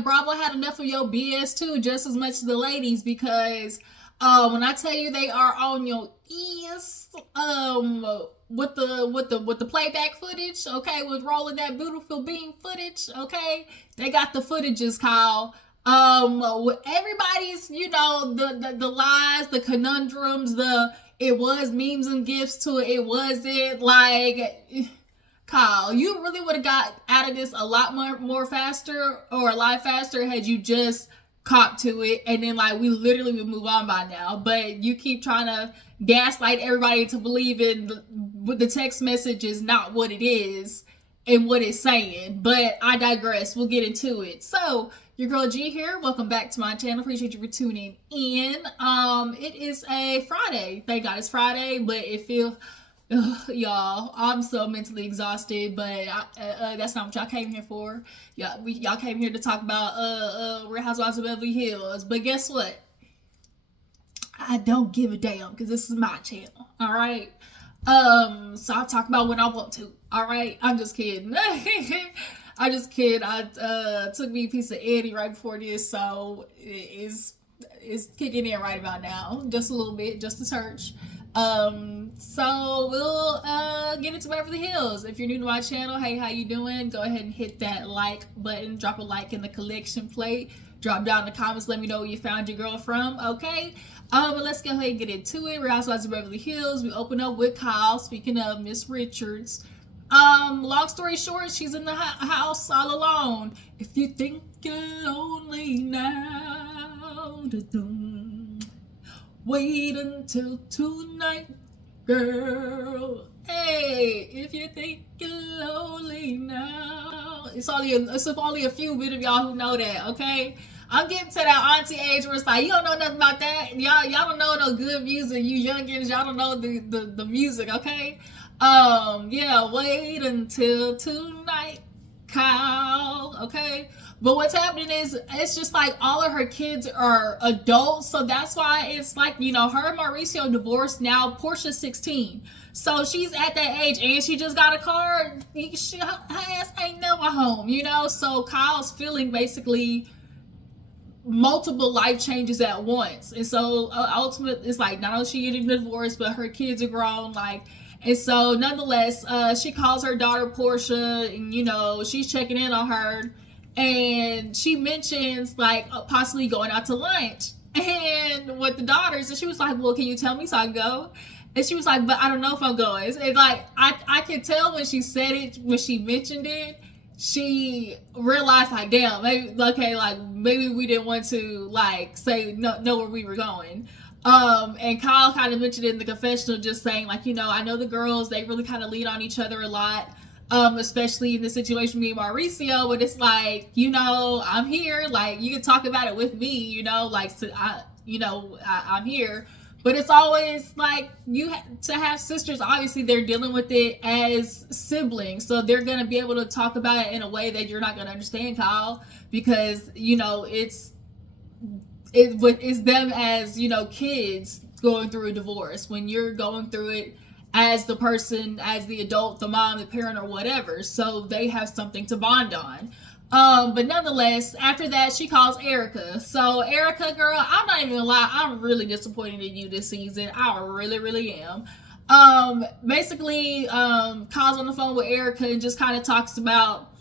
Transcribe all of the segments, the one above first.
like Bravo had enough of your BS too, just as much as the ladies, because when I tell you they are on your ears, with the playback footage, okay, with rolling that beautiful beam footage, okay, they got the footages, Kyle. With everybody's, the lies, the conundrums, the it was memes and gifts to it wasn't, like, Kyle, you really would have got out of this a lot more faster, or a lot faster, had you just copped to it, and then, like, we literally would move on by now. But you keep trying to gaslight everybody to believe in the text message is not what it is and what it's saying. But I digress. We'll get into it. So, your girl G here. Welcome back to my channel. Appreciate you for tuning in. It is a Friday. Thank God it's Friday, but it feels... y'all, I'm so mentally exhausted, but that's not what y'all came here for. Y'all came here to talk about Real Housewives of Beverly Hills. But guess what? I don't give a damn, because this is my channel. All right. So I'll talk about when I want to. All right. I'm just kidding. I just kid. I took me a piece of Eddie right before this, so it's kicking in right about now, just a little bit, just a touch. So we'll get into Beverly Hills. If you're new to my channel, hey, how you doing? Go ahead and hit that like button, drop a like in the collection plate, drop down in the comments, let me know where you found your girl from, okay? But let's go ahead and get into it. Real Housewives of Beverly Hills. We open up with Kyle. Speaking of Miss Richards, long story short, she's in the house all alone. If you think you're lonely now, wait until tonight, girl. Hey, if you think you're lonely now. It's only a few bit of y'all who know that, okay? I'm getting to that auntie age where it's like, you don't know nothing about that. Y'all don't know no good music. You youngins, y'all don't know the music, okay? Yeah, wait until tonight, Kyle, okay? But what's happening is, it's just like all of her kids are adults. So that's why it's like, her and Mauricio divorced. Now Portia's 16. So she's at that age, and she just got a car. Her ass ain't never home, So Kyle's feeling basically multiple life changes at once. And so ultimately, it's like, not only she getting divorced, but her kids are grown, like. And so nonetheless, she calls her daughter Portia, and she's checking in on her. And she mentions, like, possibly going out to lunch and with the daughters, and she was like, well, can you tell me so I can go? And she was like, but I don't know if I'm going. And like, I could tell when she said it, when she mentioned it, she realized, like, damn, maybe we didn't want to, like, say know where we were going. And Kyle kind of mentioned it in the confessional, just saying, like, I know the girls, they really kind of lean on each other a lot. Especially in the situation with me and Mauricio, but it's like, I'm here, like, you can talk about it with me, like, so I'm here. But it's always like, to have sisters, obviously they're dealing with it as siblings, so they're gonna be able to talk about it in a way that you're not gonna understand, Kyle, because it's them as kids going through a divorce. When you're going through it as the person, as the adult, the mom, the parent, or whatever, so they have something to bond on. But nonetheless, after that, she calls Erica. So Erica, girl, I'm not even gonna lie, I'm really disappointed in you this season. I really, really am. Basically, calls on the phone with Erica and just kind of talks about,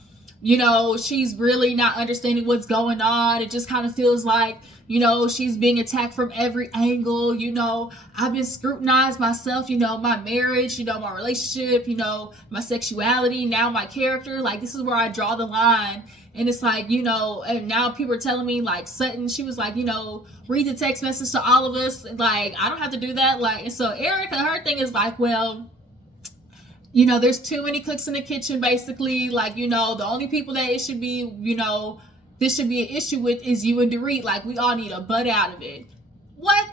she's really not understanding what's going on. It just kind of feels like, she's being attacked from every angle. I've been scrutinized myself, my marriage, my relationship, my sexuality, now my character. Like, this is where I draw the line. And it's like, and now people are telling me, like, Sutton, she was like, read the text message to all of us. Like, I don't have to do that. Like, and so Erica, her thing is like, well, there's too many cooks in the kitchen, basically. Like, the only people that it should be, this should be an issue with is you and Dorit. Like, we all need a butt out of it. What?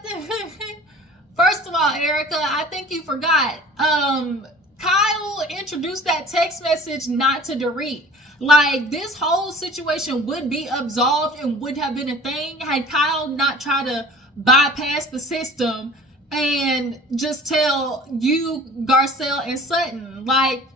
First of all, Erica, I think you forgot. Kyle introduced that text message not to Dorit. Like, this whole situation would be absolved and would have been a thing had Kyle not tried to bypass the system and just tell you, Garcelle and Sutton. Like,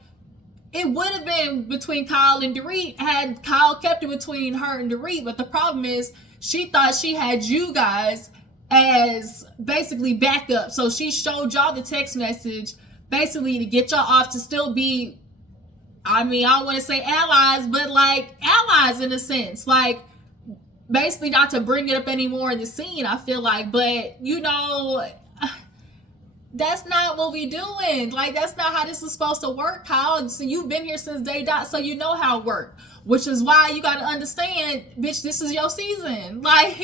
it would have been between Kyle and Dorit had Kyle kept it between her and Dorit. But the problem is she thought she had you guys as basically backup. So she showed y'all the text message basically to get y'all off to still be, I mean, I don't want to say allies, but like allies in a sense. Like basically not to bring it up anymore in the scene, I feel like. But, you know, that's not what we doing. Like, that's not how this is supposed to work, Kyle. So you've been here since day dot, so you know how it worked. Which is why you got to understand, bitch, this is your season. Like,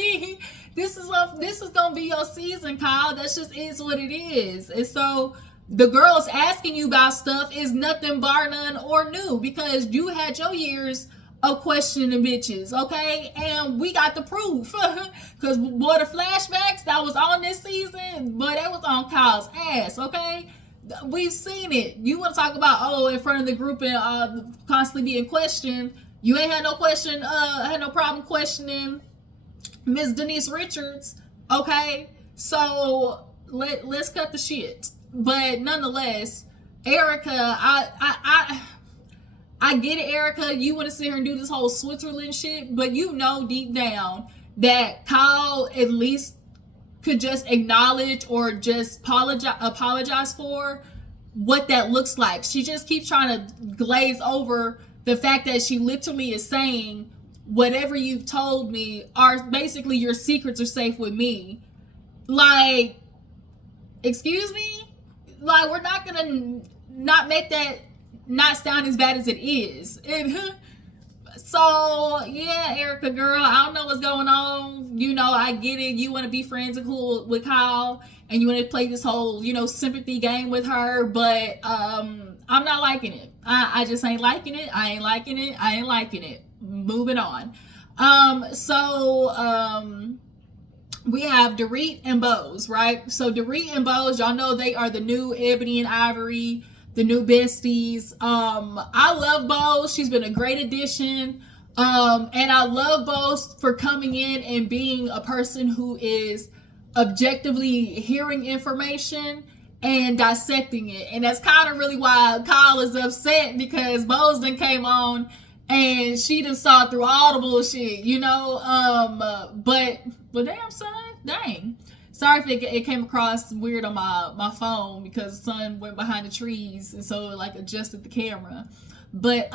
this is gonna be your season, Kyle. That just is what it is. And so the girls asking you about stuff is nothing bar none or new, because you had your years of questioning bitches, okay? And we got the proof. Because, boy, the flashbacks that was on this season, boy, that was on Kyle's ass, okay? We've seen it. You want to talk about, oh, in front of the group and constantly being questioned. You ain't had no problem questioning Miss Denise Richards, okay? So let's cut the shit. But nonetheless, Erica, I get it, Erica. You want to sit here and do this whole Switzerland shit, but you know deep down that Kyle at least could just acknowledge or just apologize for what that looks like. She just keeps trying to glaze over the fact that she literally is saying, whatever you've told me are basically your secrets are safe with me. Like, excuse me? Like, we're not gonna not make that not sound as bad as it is. So yeah, Erica girl, I don't know what's going on. You know, I get it. You want to be friends and cool with Kyle, and you want to play this whole, you know, sympathy game with her, but I'm not liking it. I just ain't liking it. I ain't liking it. Moving on. We have Dorit and Bose, right? So Dorit and Bose, y'all know they are the new Ebony and Ivory, the new besties. I love Bose. She's been a great addition. And I love Bose for coming in and being a person who is objectively hearing information and dissecting it. And that's kind of really why Kyle is upset, because Bose then came on and she done saw through all the bullshit, you know? But damn, son, dang. Sorry if it came across weird on my phone, because the sun went behind the trees and so it like adjusted the camera. But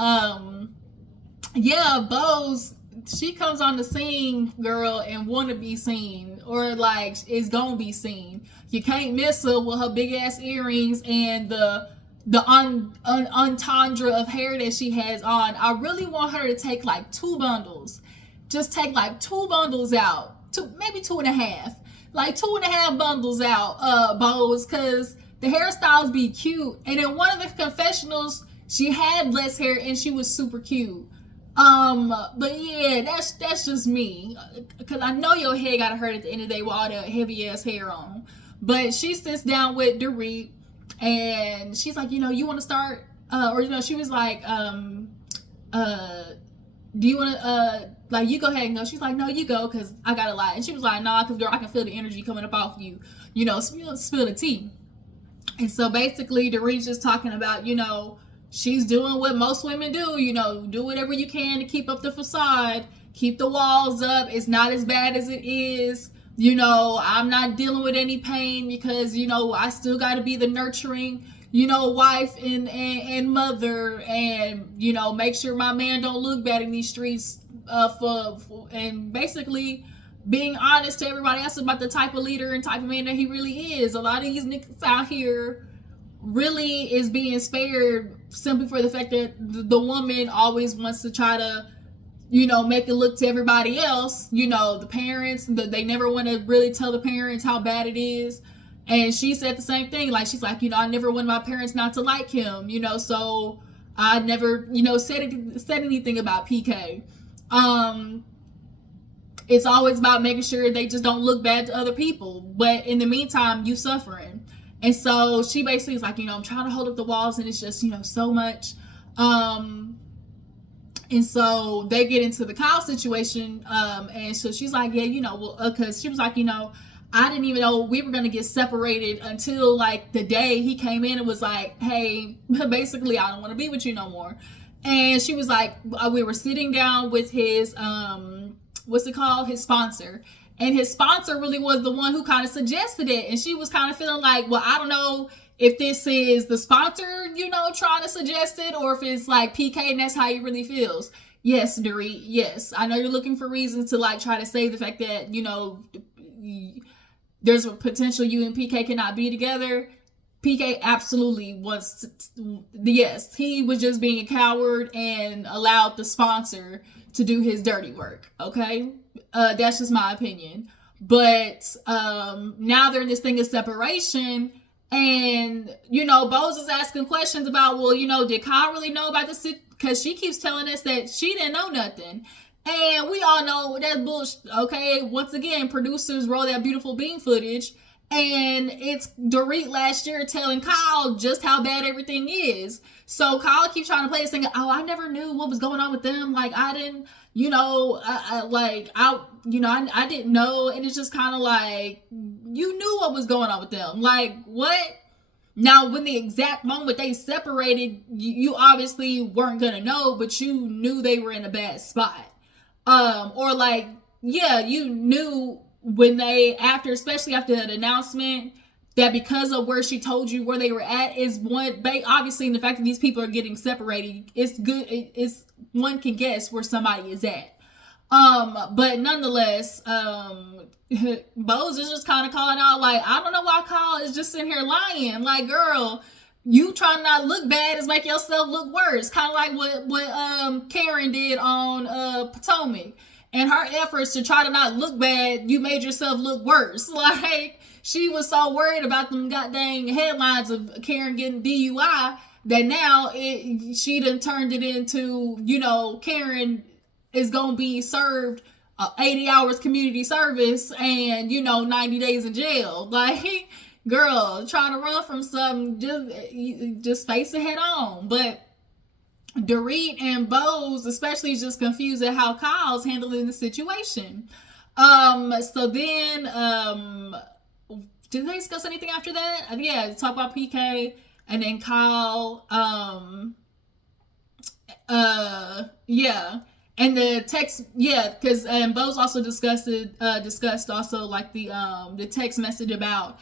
yeah, Bose, she comes on the scene, girl, and want to be seen, or like is gonna be seen. You can't miss her with her big ass earrings and the entendre of hair that she has on. I really want her to take like 2 bundles. Just take like 2 bundles out. Maybe 2.5. Like 2.5 bundles out, Bose, because the hairstyles be cute. And in one of the confessionals, she had less hair and she was super cute. But yeah, that's just me, because I know your head gotta hurt at the end of the day with all that heavy ass hair on. But she sits down with Dorit and she's like, you know, you want to start, or you know, she was like, do you want to, like, you go ahead and go. She's like, no, you go, because I got a lot. And she was like, nah, because girl, I can feel the energy coming up off you. You know, spill the tea. And so basically, Dorit's just talking about, you know, she's doing what most women do, you know, do whatever you can to keep up the facade, keep the walls up. It's not as bad as it is. You know, I'm not dealing with any pain because, you know, I still got to be the nurturing, you know, wife and mother, and, you know, make sure my man don't look bad in these streets, and basically being honest to everybody else about the type of leader and type of man that he really is. A lot of these niggas out here really is being spared simply for the fact that the woman always wants to try to, you know, make it look to everybody else, you know, the parents, they never want to really tell the parents how bad it is. And she said the same thing. Like, she's like, you know, I never wanted my parents not to like him, you know, so I never, you know, said anything about PK. It's always about making sure they just don't look bad to other people. But in the meantime, you suffering. And so she basically is like, you know, I'm trying to hold up the walls and it's just, you know, so much. And so they get into the Kyle situation. And so she's like, yeah, you know, well, because she was like, you know, I didn't even know we were going to get separated until like the day he came in and was like, hey, basically, I don't want to be with you no more. And she was like, we were sitting down with his, what's it called? His sponsor. And his sponsor really was the one who kind of suggested it. And she was kind of feeling like, well, I don't know if this is the sponsor, you know, trying to suggest it, or if it's like PK and that's how he really feels. Yes, Dorit, yes. I know you're looking for reasons to like try to say the fact that, you know, there's a potential you and PK cannot be together. PK absolutely was, yes, he was just being a coward and allowed the sponsor to do his dirty work, okay? That's just my opinion. But now they're in this thing of separation, and, you know, Bose is asking questions about, well, you know, did Kyle really know about this? Because she keeps telling us that she didn't know nothing. And we all know that's bullshit, okay? Once again, producers roll that beautiful bean footage, and it's Dorit last year telling Kyle just how bad everything is. So Kyle keeps trying to play this thing, oh, I never knew what was going on with them. Like, I didn't, you know, I didn't know. And it's just kind of like, you knew what was going on with them. Like, what? Now, when the exact moment they separated, you obviously weren't going to know, but you knew they were in a bad spot. Or like, yeah, you knew when they, especially after that announcement, that because of where she told you where they were at is one, obviously in the fact that these people are getting separated, it's good, it's one can guess where somebody is at. But nonetheless, Bose is just kind of calling out, like, I don't know why Kyle is just sitting here lying. Like, girl, you trying to not look bad is make yourself look worse. Kind of like what Karen did on Potomac. And her efforts to try to not look bad, you made yourself look worse. Like, she was so worried about them goddamn headlines of Karen getting DUI that now she done turned it into, you know, Karen is going to be served 80 hours community service and, you know, 90 days in jail. Like, girl, trying to run from something, just face it head on. But Dorit and Bose especially is just confused at how Kyle's handling the situation. So then, did they discuss anything after that? Yeah, talk about PK and then Kyle. Yeah. And the text, yeah, because Bose also discussed also like the text message about,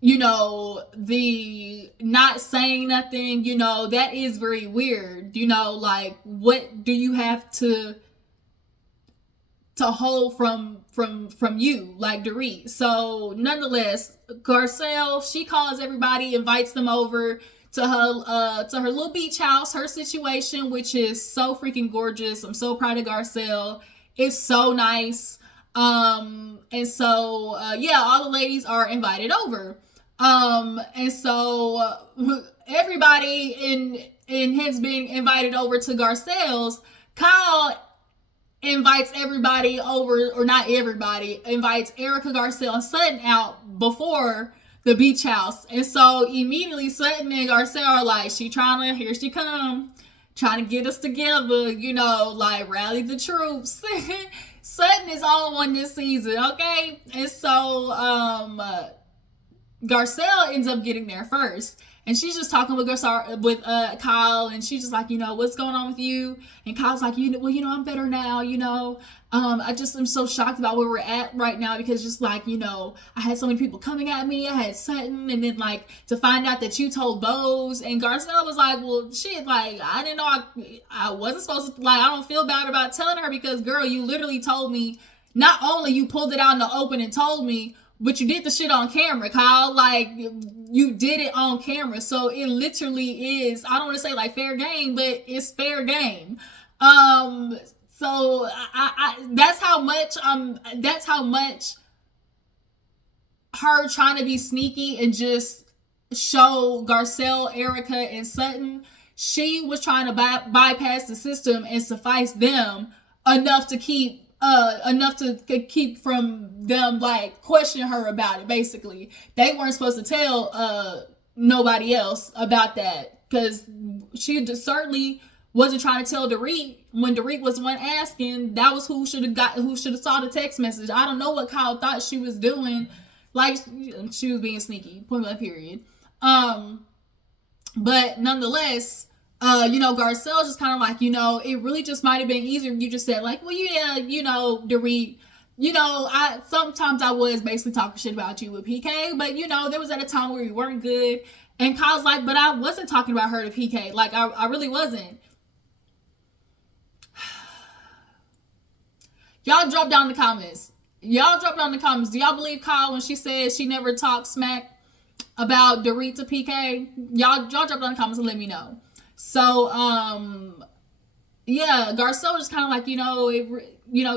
you know, the not saying nothing, you know, that is very weird. You know, like, what do you have to hold from you, like Dorit? So nonetheless, Garcelle, she calls everybody, invites them over to her little beach house, her situation, which is so freaking gorgeous. I'm so proud of Garcelle. It's so nice. And so yeah, all the ladies are invited over. And so everybody in his being invited over to Garcelle's, Kyle invites everybody over, or not everybody, invites Erica, Garcelle, and Sutton out before the beach house. And so immediately Sutton and Garcelle are like, here she come, trying to get us together, you know, like rally the troops. Sutton is on one this season, okay? And so Garcelle ends up getting there first. And she's just talking with Kyle, and she's just like, you know, what's going on with you? And Kyle's like, I'm better now, you know. I just am so shocked about where we're at right now, because just like, you know, I had so many people coming at me. I had Sutton, and then like to find out that you told Bose. And Garcelle was like, well, shit, like, I didn't know I wasn't supposed to, like, I don't feel bad about telling her, because girl, you literally told me, not only you pulled it out in the open and told me, but you did the shit on camera, Kyle. Like, you did it on camera. So it literally is, I don't want to say like fair game, but it's fair game. So that's how much her trying to be sneaky and just show Garcelle, Erica, and Sutton, she was trying to bypass the system and suffice them enough to keep from them like questioning her about it. Basically, they weren't supposed to tell nobody else about that, because she certainly wasn't trying to tell Dorit when Dorit was the one asking. That was who should have saw the text message. I don't know what Kyle thought she was doing, Like, she was being sneaky, point blank period. But nonetheless, Garcelle just kind of like, it really just might have been easier if you just said like, well, yeah, Dorit, sometimes I was basically talking shit about you with PK, but there was at a time where you weren't good. And Kyle's like, but I wasn't talking about her to PK. Like, I really wasn't. Y'all drop down the comments. Do y'all believe Kyle when she said she never talked smack about Dorit to PK? Y'all drop down the comments and let me know. So, yeah, Garcelle was kind of like,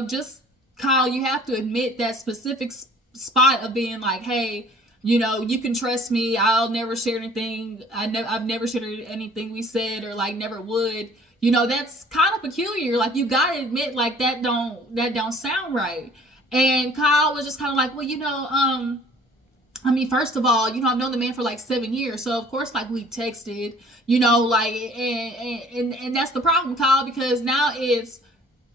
just Kyle, you have to admit that specific spot of being like, hey, you can trust me. I'll never share anything. I've never shared anything we said or like never would. That's kind of peculiar. Like, you gotta admit, like, that don't sound right. And Kyle was just kind of like, well, first of all, I've known the man for like 7 years, so of course, like, we texted, like, and that's the problem, Kyle, because now it's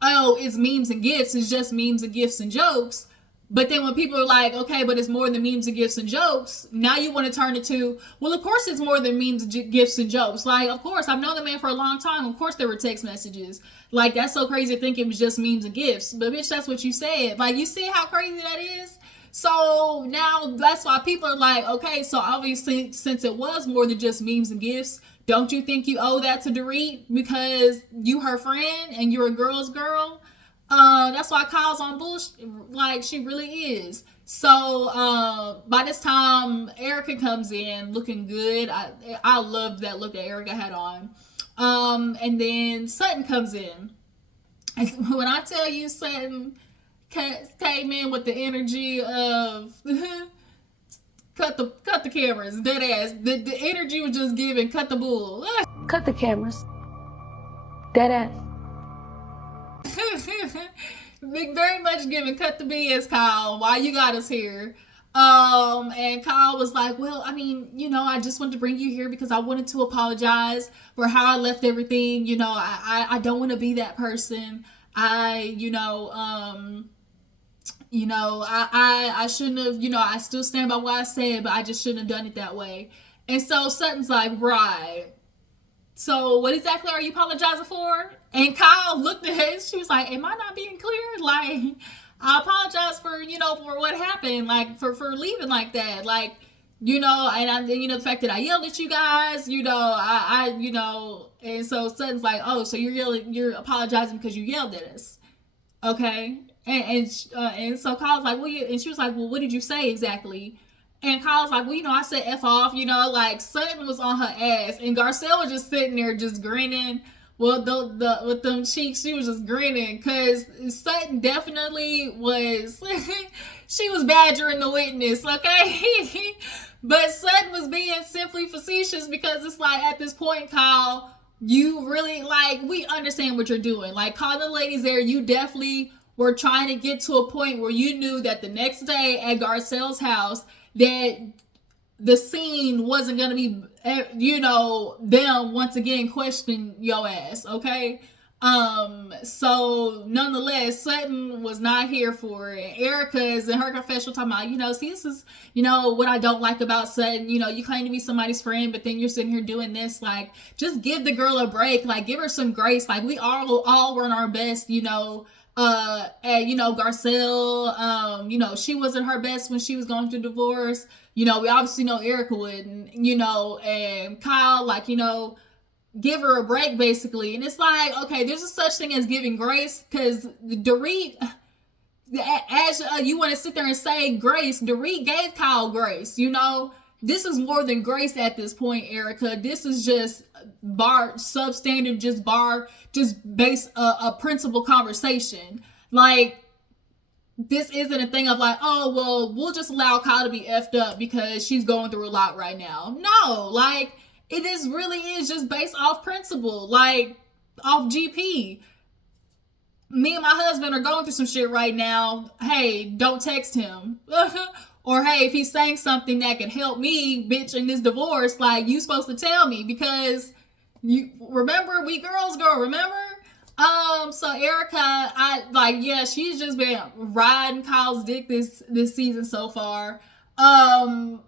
memes and gifts. It's just memes and gifts and jokes. But then when people are like, okay, but it's more than memes and gifts and jokes, now you want to turn it to, well, of course it's more than memes, gifts, and jokes. Like, of course, I've known the man for a long time. Of course there were text messages. Like, that's so crazy to think it was just memes and gifts. But, bitch, that's what you said. Like, you see how crazy that is? So now that's why people are like, okay, so obviously since it was more than just memes and gifts, don't you think you owe that to Dorit because you her friend and you're a girl's girl? That's why Kyle's on bullshit. Like, she really is. So by this time, Erica comes in looking good. I loved that look that Erica had on. And then Sutton comes in. And when I tell you Sutton came in with the energy of cut the cameras, dead ass. The energy was just giving, cut the bull. Cut the cameras. Dead ass. Very much giving cut the BS, Kyle. Why you got us here? And Kyle was like, well, I just wanted to bring you here because I wanted to apologize for how I left everything. I don't want to be that person. I shouldn't have, I still stand by what I said, but I just shouldn't have done it that way. And so Sutton's like, right. So what exactly are you apologizing for? And Kyle looked at it. She was like, am I not being clear? Like, I apologize for, for what happened. Like, for leaving like that. Like, and the fact that I yelled at you guys, and so Sutton's like, oh, so you're apologizing because you yelled at us. Okay. And so Kyle's like, well, and she was like, well, what did you say exactly? And Kyle's like, well, I said F off, like Sutton was on her ass. And Garcelle was just sitting there just grinning. Well, with them cheeks, she was just grinning because Sutton definitely was, she was badgering the witness, okay? But Sutton was being simply facetious because it's like, at this point, Kyle, you really, like, we understand what you're doing. Like, calling the ladies there, you definitely were trying to get to a point where you knew that the next day at Garcelle's house, that the scene wasn't going to be, them once again questioning your ass, okay? So nonetheless, Sutton was not here for it. Erica is in her confessional talking about, see, this is, what I don't like about Sutton. You claim to be somebody's friend, but then you're sitting here doing this. Like, just give the girl a break. Like, give her some grace. Like, we all were in our best, Garcelle, she wasn't her best when she was going through divorce. We obviously know Erica wouldn't, and Kyle, like, give her a break, basically. And it's like, okay, there's a such thing as giving grace, because Dorit, as you want to sit there and say grace, Dorit gave Kyle grace, This is more than grace at this point, Erica. This is just substandard, just base a principle conversation. Like, this isn't a thing of like, oh, well, we'll just allow Kyle to be effed up because she's going through a lot right now. No, like, it really is just based off principle, like, off GP. Me and my husband are going through some shit right now. Hey, don't text him. Or, hey, if he's saying something that could help me, bitch, in this divorce, like, you supposed to tell me because you remember, we girls go, remember? So Erica, she's just been riding Kyle's dick this season so far. Out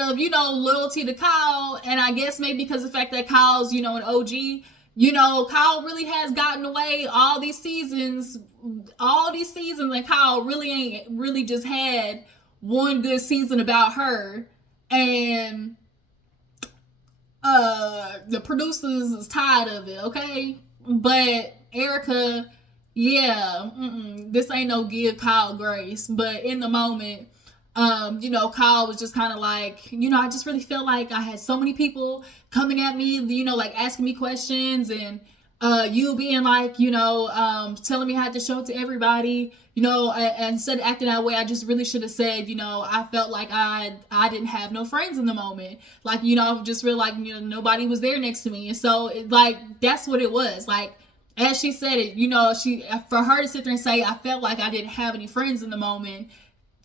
of, loyalty to Kyle, and I guess maybe because of the fact that Kyle's, an OG, Kyle really has gotten away all these seasons, and Kyle really ain't really just had one good season about her. And the producers is tired of it, okay? But Erica, yeah, this ain't no give Kyle grace. But in the moment, Kyle was just kind of like, I just really felt like I had so many people coming at me, like asking me questions, and you being like, telling me how to show it to everybody, and instead of acting that way, I just really should have said, I felt like I didn't have no friends in the moment. Like, I just real like, nobody was there next to me. And so that's what it was. Like, as she said it, for her to sit there and say, I felt like I didn't have any friends in the moment,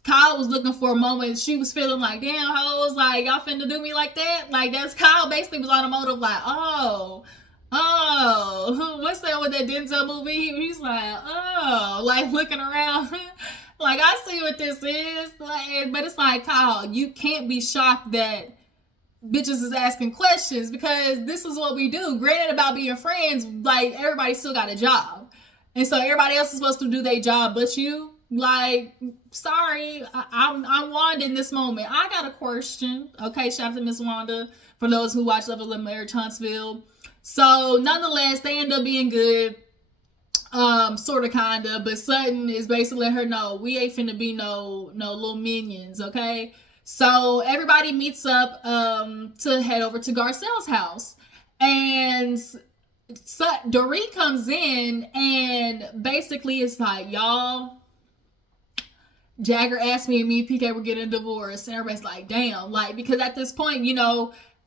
Kyle was looking for a moment. She was feeling like, damn, hoes, like, y'all finna do me like that? Like, that's Kyle basically was on a motive like, what's that with that Denzel movie? He's like, like looking around. Like, I see what this is. Like, but it's like, Kyle, you can't be shocked that bitches is asking questions, because this is what we do. Granted, about being friends, like, everybody still got a job. And so everybody else is supposed to do their job, but you, like, sorry, I'm Wanda in this moment. I got a question. Okay, shout out to Miss Wanda for those who watch Love of Marriage Huntsville. So nonetheless, they end up being good, sort of, kinda. But Sutton is basically letting her know we ain't finna be no little minions, okay? So everybody meets up to head over to Garcelle's house, and Dorit comes in and basically it's like, y'all, Jagger asked me and me and PK were getting divorced, and everybody's like, damn, like, because at this point,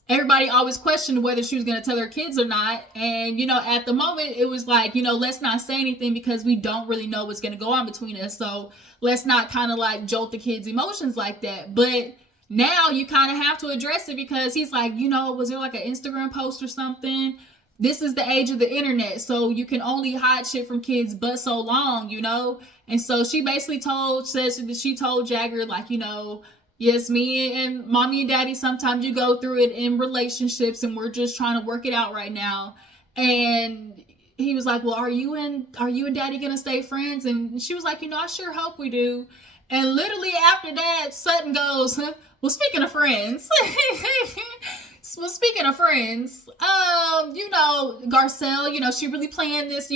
everybody always questioned whether she was going to tell her kids or not. And, at the moment, it was like, let's not say anything because we don't really know what's going to go on between us. So let's not kind of like jolt the kids' emotions like that. But now you kind of have to address it, because he's like, was there like an Instagram post or something? This is the age of the internet, so you can only hide shit from kids but so long, And so she basically told Jagger, like, yes, me and mommy and daddy, sometimes you go through it in relationships, and we're just trying to work it out right now. And he was like, well, are you and daddy gonna stay friends? And she was like, I sure hope we do. And literally after that, Sutton goes, well, speaking of friends, Garcelle, she really planned this,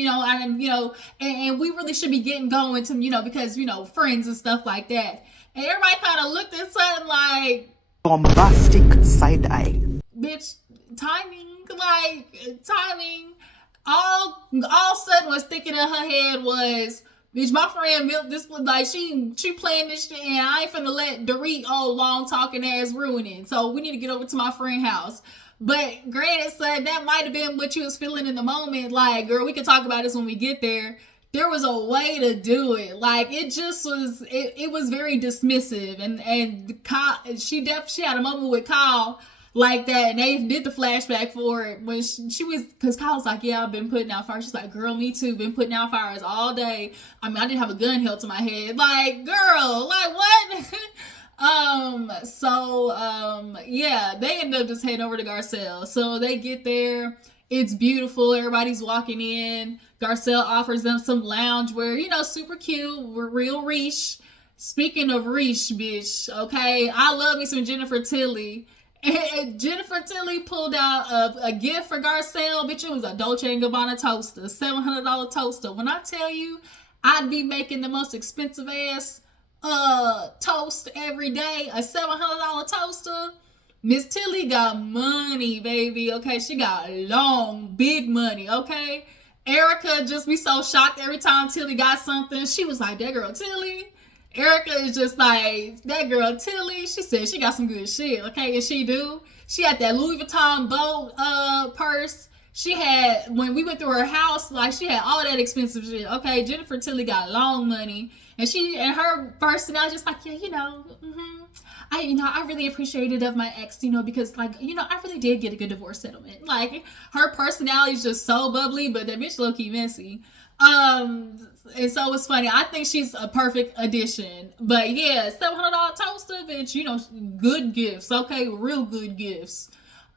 and we really should be getting going to, because, friends and stuff like that. And everybody kind of looked at Sutton like, bombastic side eye. Bitch, timing. All Sutton was thinking in her head was, bitch, my friend built this, like, she playing this shit, and I ain't finna let Dorit, long talking ass ruin it. So we need to get over to my friend's house. But granted, son, that might have been what you was feeling in the moment. Like, girl, we can talk about this when we get there. There was a way to do it. Like, it just was, it was very dismissive. And Kyle, she had a moment with Kyle like that, and they did the flashback for it when she was, because Kyle's like, yeah, I've been putting out fires. She's like, girl, me too, been putting out fires all day. I mean, I didn't have a gun held to my head. Like, girl, like, what? Yeah, they end up just heading over to Garcelle. So they get there, it's beautiful, everybody's walking in. Garcelle offers them some loungewear, super cute, real riche. Speaking of riche, bitch, okay, I love me some Jennifer Tilly. And Jennifer Tilly pulled out a gift for Garcelle. Bitch, it was a Dolce & Gabbana toaster, $700 toaster. When I tell you, I'd be making the most expensive ass toast every day, a $700 toaster. Miss Tilly got money, baby. Okay, she got long, big money. Okay, Erica just be so shocked every time Tilly got something. She was like, that girl Tilly. Erica is just like, that girl Tilly, she said she got some good shit, okay? And she do. She had that Louis Vuitton boat purse. she had, when we went through her house, like she had all that expensive shit. Okay, Jennifer Tilly got long money, and her personality just like, yeah, I really appreciated of my ex, because like, I really did get a good divorce settlement. Like her personality is just so bubbly, but that bitch low key messy. And so it's funny. I think she's a perfect addition. But yeah, $700 toaster, bitch. Good gifts. Okay, real good gifts.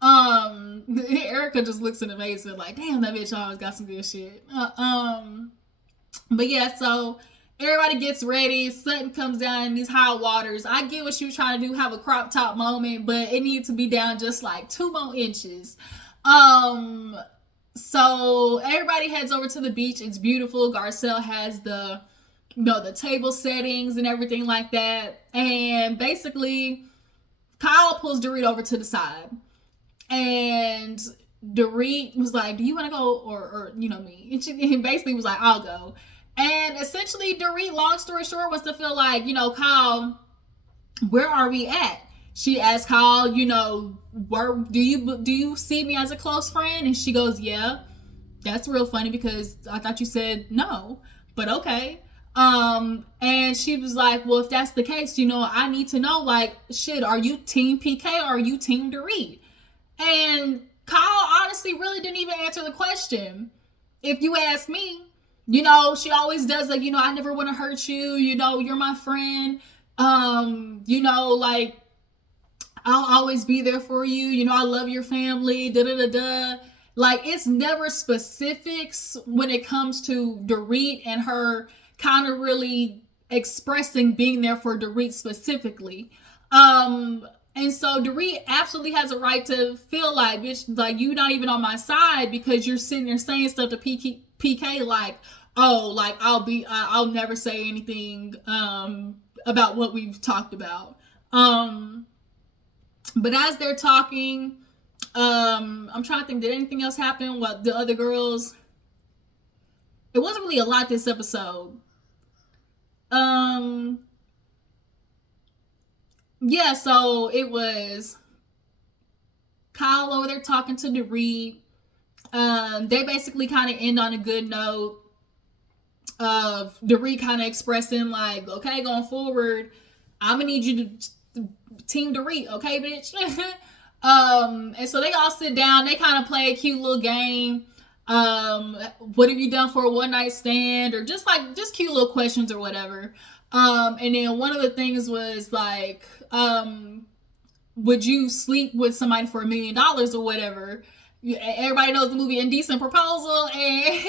Erica just looks in amazement, like, damn, that bitch always got some good shit. But yeah, so everybody gets ready. Sutton comes down in these high waters. I get what she was trying to do, have a crop top moment, but it needed to be down just like 2 more inches. So everybody heads over to the beach. It's beautiful. Garcelle has the table settings and everything like that. And basically, Kyle pulls Dorit over to the side. And Dorit was like, do you want to go? Or me. And she basically was like, I'll go. And essentially, Dorit, long story short, wants to feel like, Kyle, where are we at? She asked Kyle, where do you see me as a close friend? And she goes, yeah. That's real funny because I thought you said no, but okay. And she was like, well, if that's the case, I need to know, like, shit, are you team PK or are you team Dorit? And Kyle honestly really didn't even answer the question. If you ask me, she always does, like, I never want to hurt you, you're my friend. Like, I'll always be there for you. I love your family, da-da-da-da. Like, it's never specifics when it comes to Dorit and her kind of really expressing being there for Dorit specifically. And so Dorit absolutely has a right to feel like, bitch, like, you not even on my side because you're sitting there saying stuff to PK like, oh, like, I'll never say anything about what we've talked about. But as they're talking, I'm trying to think, did anything else happen? What the other girls? It wasn't really a lot this episode. Yeah, so it was Kyle over there talking to Dorit. They basically kind of end on a good note of Dorit kind of expressing like, okay, going forward, I'm gonna need you to team Dorit, okay, bitch? And so they all sit down. They kind of play a cute little game. What have you done for a one night stand? Or just cute little questions or whatever. And then one of the things was like, would you sleep with somebody for $1 million or whatever? Everybody knows the movie Indecent Proposal, and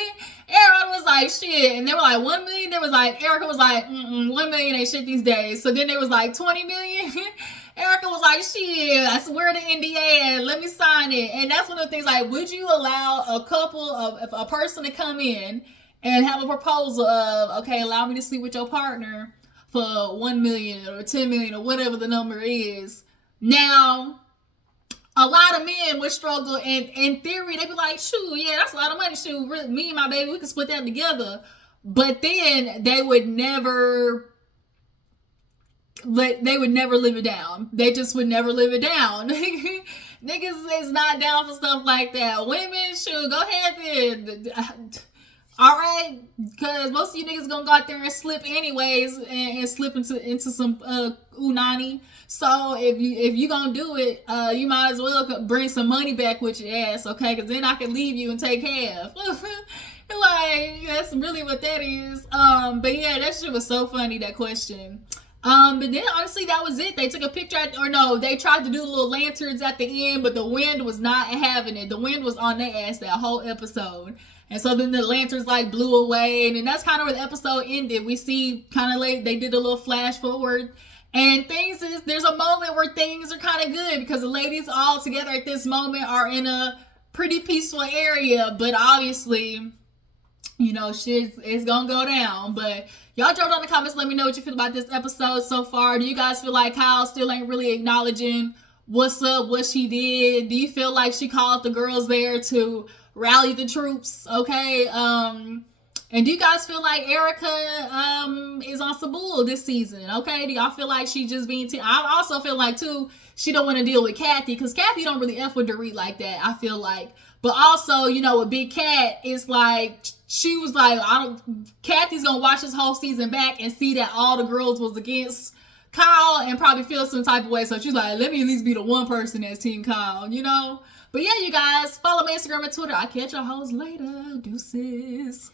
everyone was like, shit. And they were like, 1 million. There was like, Erica was like, 1 million ain't shit these days. So then there was like 20 million. Erica was like, shit, I swear to NDA and let me sign it. And that's one of the things, like, would you allow a person to come in and have a proposal of, okay, allow me to sleep with your partner for 1 million or 10 million or whatever the number is? Now, a lot of men would struggle, and in theory, they'd be like, shoot, yeah, that's a lot of money. Shoot, me and my baby, we can split that together. But then they would never live it down. They just would never live it down. Niggas is not down for stuff like that. Women, shoot, go ahead then. All right, because most of you niggas gonna go out there and slip anyways, and slip into some unani. So if you gonna do it, you might as well bring some money back with your ass, okay? Because then I can leave you and take half. Like, that's really what that is. But yeah, that shit was so funny, that question. But then honestly, that was it. They took a picture they tried to do little lanterns at the end, but the wind was not having it. The wind was on their ass that whole episode. And so then the lanterns like blew away, and then that's kind of where the episode ended. We see kind of like they did a little flash forward, and there's a moment where things are kind of good because the ladies all together at this moment are in a pretty peaceful area, but obviously, shit is gonna go down. But y'all drop down in the comments, let me know what you feel about this episode so far. Do you guys feel like Kyle still ain't really acknowledging what's up, what she did? Do you feel like she called the girls there to rally the troops? Okay. And do you guys feel like Erica is on some bull this season? Okay. Do y'all feel like she just being I also feel like too she don't want to deal with Kathy, because Kathy don't really F with Dorit like that, I feel like. But also, you know, with Big Cat, it's like she was like, Kathy's gonna watch this whole season back and see that all the girls was against Kyle and probably feel some type of way. So she's like, let me at least be the one person that's Team Kyle, you know? But yeah, you guys, follow me on Instagram and Twitter. I'll catch y'all hoes later. Deuces.